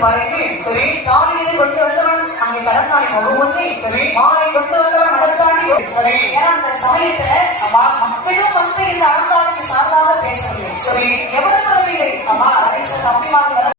பாருங்க. சரி. காலையிலே கொண்டு வந்தவன் அங்கே கடற்காணி முகம் ஒன்றே. சரி. மாலை கொண்டு வந்தவன் நடத்தாடி. சரி. ஏன்னா அந்த சமயத்துல மக்களும் வந்து இந்த அறந்தாளிக்கு சார்பாக பேசவில்லை. சரி. எவரும் வரவில்லை. அம்மா தம்பிமார்கள்